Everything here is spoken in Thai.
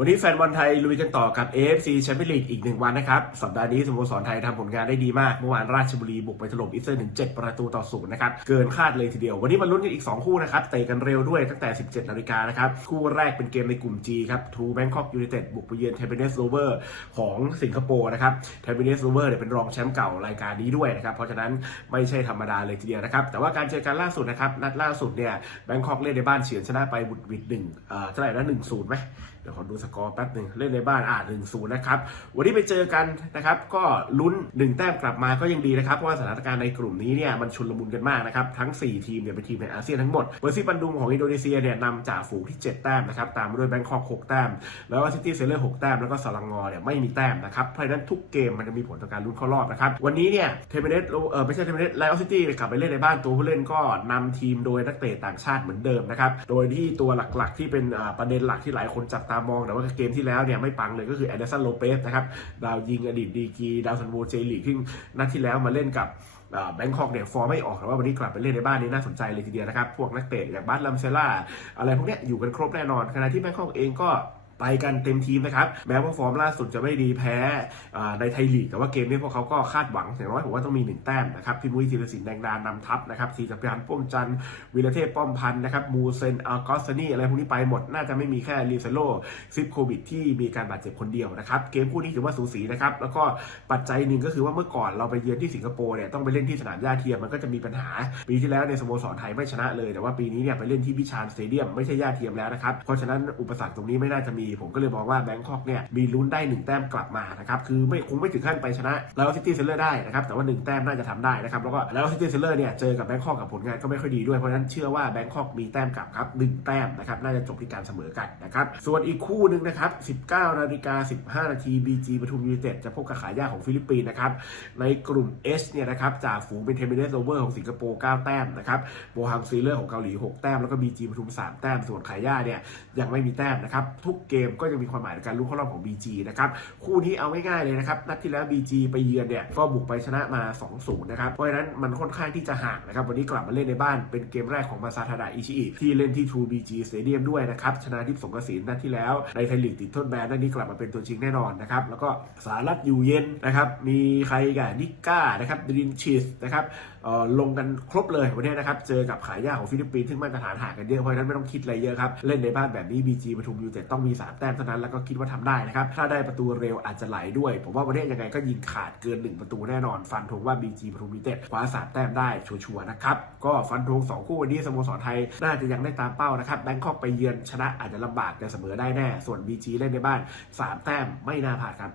วันนี้แฟนบอลไทยลุยกันต่อกับ AFC แชมเปี้ยนลีกอีกหนึ่งวันนะครับ สัปดาห์นี้สโมสรไทยทำผลงานได้ดีมาก เมื่อวานราชบุรีบุกไปถล่มอิสเตอร์ถึง7ประตูต่อศูนย์นะครับ เกินคาดเลยทีเดียว วันนี้มาลุ้นกันอีก 2 คู่นะครับ เตะกันเร็วด้วยตั้งแต่ 17 นาฬิกานะครับ คู่แรกเป็นเกมในกลุ่ม G ครับ True Bangkok United บุกไปเยือน t e m p e n e s Rover ของสิงคโปร์นะครับ t e m p e n e s Rover เนี่ยเป็นรองแชมป์เก่ารายการนี้ด้วยนะครับเพราะฉะนั้นไม่ใช่ธรรมดาเลยทีเดียวนะครับแต่ว่าการเจอกันล่าสุดนะครับนัดล่าสุดเนี่ยแบงคอกเล่นในบ้านเฉือนชนะไปบุดวิดหนึ่งเอ่อเท่าไหร่นะหนึ่งศูนย์ไหมเดี๋ยวขอดูสกอร์แป๊บหนึ่งเล่นในบ้านอ่าหนึ่งศูนย์นะครับวันนี้ไปเจอกันนะครับก็ลุ้นหนึ่งแต้มกลับมาก็ยังดีนะครับเพราะว่าสถานการณ์ในกลุ่มนี้เนี่ยมันชุนลมุนกันมากนะครับทั้ง 4 ทีมเนี่ยเป็นทีมในอาเซียนทั้งหมดเบอร์ซิบันดุงของอินโดนีเซียเนี่ยนำจากฝูงที่ 7 แต้มนะครับตามด้วยแบงคอก6แต้ม แล้วก็ซิตี้เซเลอร์6แต้มแล้วก็สลังงอเนี่ยไม่มีแต้มนะครับเพราะฉะนั้นทุกเกมมันจะมีผลต่อการลุ้นเข้ารอบนะครับวันนี้เนี่ยเทเบเนสเออไม่ใช่เทเบเนสไลออซิตี้กลับไปเล่นในบ้านตัวผู้เล่นก็นำทีมโดยนักเตะต่างชาติเหมือนเดิมนะครับโดยที่ตัวหลักๆ ที่เป็นประเด็นหลักที่หลายคนจับตามองแต่ว่าเกมที่แล้วเนี่ยไม่ปังเลยก็คือแอนเดอร์สันโลเปสนะครับดาวยิงอดีตดีกีดาวซันโวเจลีกที่นัดที่แล้วมาเล่นกับแบงคอกเนี่ยฟอร์ไม่ออกแต่ว่าวันนี้กลับไปเล่นในบ้านนี้น่าสนใจเลยทีเดียวนะครับ พวกนักเตะอย่างบัตลัมเซล่าอะไรพวกเนี้ยอยู่กันครบแน่นอนขณะที่แบงคอกเองก็ ไปกันเต็มทีมนะครับ แม้ว่าฟอร์มล่าสุดจะไม่ดีแพ้ในไทยลีก แต่ว่าเกมนี้พวกเขาก็คาดหวังอย่างน้อยผมว่าต้องมีหนึ่งแต้มนะครับพี่มุ้ยธีรศิลป์แดงดานำทัพนะครับสีจักรยานป้อมจันวีรเทพป้อมพันธ์นะครับมูเซนอากอสซานี่อะไรพวกนี้ไปหมด น่าจะไม่มีแค่ลีเซโลซิปโควิดที่มีการบาดเจ็บคนเดียวนะครับ เกมคู่นี้ถือว่าสูสีนะครับ แล้วก็ปัจจัยหนึ่งก็คือว่าเมื่อก่อนเราไปเยือนที่สิงคโปร์เนี่ยต้องไปเล่นที่สนามหญ้าเทียมมันก็จะมีปัญหา ปีที่แล้วในสโมสรไทยไม่ชนะเลย แต่ว่าปีนี้เนี่ยไปเล่นที่พิชานสเตเดียมไม่ใช่หญ้าเทียมแล้วนะครับเพราะฉะนั้นอุปสรรคตรงนี้ไม่น่าจะมีผมก็เลยมองว่าแบงคอกเนี่ยมีลุ้นได้หนึ่งแต้มกลับมานะครับคือไม่คงไม่ถึงขั้นไปชนะแล้วซิตี้เซเลอร์ได้นะครับแต่ว่าหนึ่งแต้มน่าจะทำได้นะครับแล้วก็แล้วซิตี้เซเลอร์เนี่ยเจอกับแบงคอกกับผลงานก็ไม่ค่อยดีด้วยเพราะฉะนั้นเชื่อว่าแบงคอกมีแต้มกลับครับหนึ่งแต้มนะครับน่าจะจบที่การเสมอกันนะครับส่วนอีกคู่หนึ่งนะครับ19นาฬิกา15นาที BG ปทุมยูไนเต็ดจะพบกับขายยาของฟิลิปปินส์นะครับในกลุ่ม H เนี่ยนะครับจากฝูงเป็นเทมิเนสโอเวอร์ของสิงคโปร์9แต้มนะครับโบฮัมซีเลอร์ของเกาหลี 6 แต้มแล้วก็ BG ปทุม 3 แต้มส่วนขายาเนี่ยยังไม่มีแต้มนะครับทุกเกมก็ยังมีความหมายในการลุ้นเข้ารอบของ BG นะครับคู่นี้เอาง่ายๆเลยนะครับนัดที่แล้ว BG ไปเยือนเนี่ยก็บุกไปชนะมา2-0นะครับเพราะฉะนั้นมันค่อนข้างที่จะห่างนะครับวันนี้กลับมาเล่นในบ้านเป็นเกมแรกของมาซาทาดะอิชิอิที่เล่นที่ True BG Stadium ด้วยนะครับชนะทิพย์สงกระสินนัดที่แล้วในไทยลีกติดทดแบนนัดนี้กลับมาเป็นตัวจริงแน่นอนนะครับแล้วก็สารัตอยู่เย็นนะครับมีใครกันนิก้านะครับดรินชิสนะครับ ลงกันครบเลยวันนี้นะครับ เจอกับขายยาของฟิลิปปินส์ซึ่งมาตรฐานห่างกันเยอะเพราะฉะนั้นไม่ต้องคิดอะไรเยอะครับ เล่นในบ้านแบบนี้ BG ปทุมยูเต็ดต้องมี 3 แต้มเท่านั้นแล้วก็คิดว่าทำได้นะครับ ถ้าได้ประตูเร็วอาจจะไหลด้วย ผมว่าวันนี้ยังไงก็ยิงขาดเกิน 1 ประตูแน่นอน ฟันธงว่า BG ปทุมยูเต็ดคว้า3แต้มได้ชัวร์ๆนะครับก็ฟันธง2คู่วันนี้สโมสรไทยน่าจะยังได้ตามเป้านะครับแบงคอกไปเยือนชนะอาจจะลำบากแต่เสมอได้แน่ส่วน BG เล่นในบ้าน3แต้มไม่น่าพลาดครับ